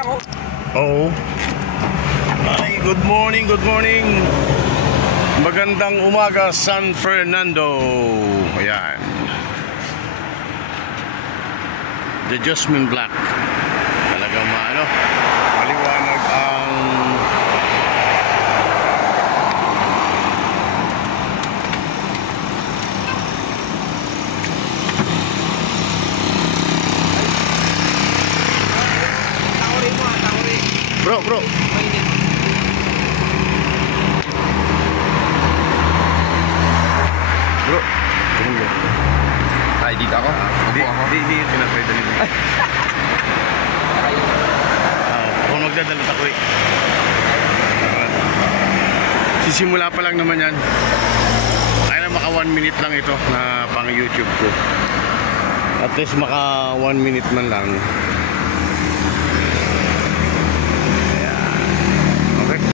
ako. Oo. Ay, good morning, good morning. Magandang umaga, San Fernando. Ayan. The Jasmine Black. Talagang maano, maliwanag ang bro. Bro, Ay, dito ako? Di pinapwede nito. Kung magdadala ako eh. Sisimula pa lang naman yan. Kaya na maka 1 minute lang ito na pang YouTube ko. At least maka 1 minute man lang.